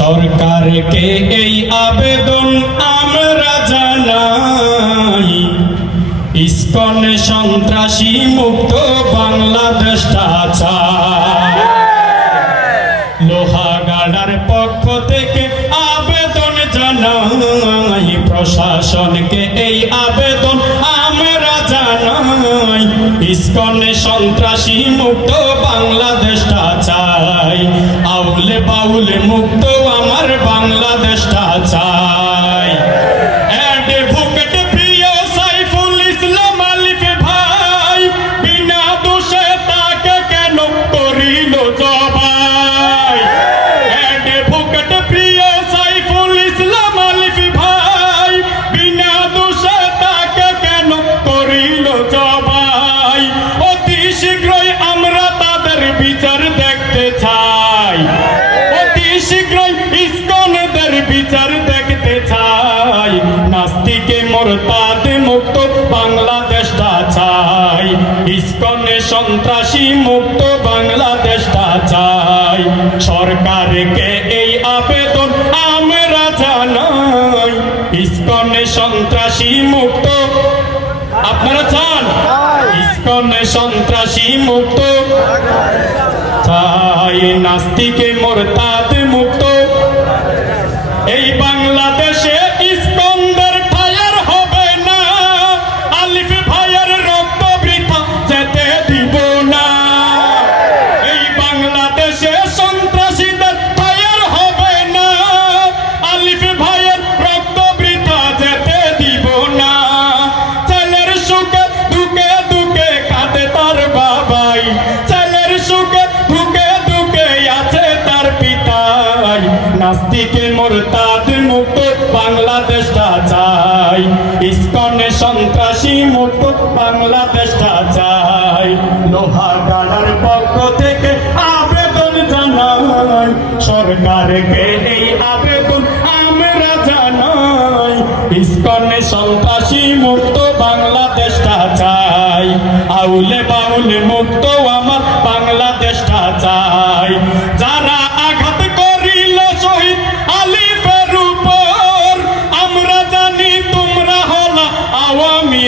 সরকারকে এই আবেদন আমরা জানাই। ইস্কন সন্ত্রাসী মুক্ত বাংলাদেশটা চায় লোহাগাড়ার পক্ষ থেকে আবেদন জানাই। প্রশাসনকে এই আবেদন আমরা জানাই। ইস্কনে সন্ত্রাসী মুক্ত বাংলাদেশটা আউলে বাউলে মুক্ত আমার বাংলাদেশটা সরকারকে এই আবেদন আমরা জানাই। ইস্কনে সন্ত্রাসী মুক্ত। আপনারা চান? ইস্কনে সন্ত্রাসী মুক্ত। চাই নাস্তিকে মোরতাদ পিতাই নাস্তিকে মোরতাদ মুক্ত বাংলাদেশটা চাই। ইস্কনে সন্ত্রাসী মুক্ত বাংলাদেশটা চাই। লোহা গাড়ার পক্ষ থেকে আবেদন জানাই। সরকারকে এই আবেদন আমরা জানাই। ইস্কনে সন্ত্রাসী মুক্ত বাংলাদেশটা চাই। আউলে বাউলে মুক্ত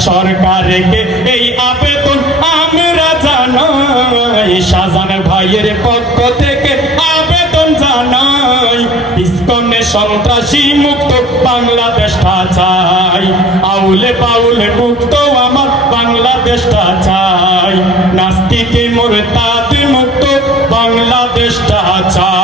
সরকারকে এই আবেদন আমরা জানাই। শাহজান ভাইয়ের পক্ষ থেকে আবেদন জানাই। ইস্কনে সন্ত্রাসী মুক্ত বাংলাদেশটা চাই। আউলে পাউলে মুক্ত আমার বাংলাদেশটা চাই। নাস্তিকে মোরতাদ মুক্ত বাংলাদেশটা চাই।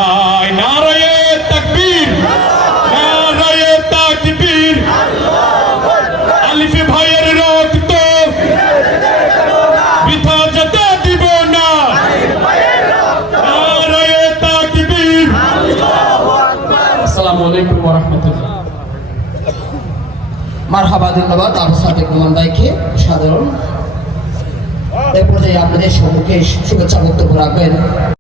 আলাইকুম রহমতুল্লাহ। মারহাবা, ধন্যবাদ। আবু সাদিক নোমান ভাইকে সাধারণ। এ পর্যায়ে আপনাদের সম্মুখে শুভেচ্ছা বক্তব্য রাখবেন।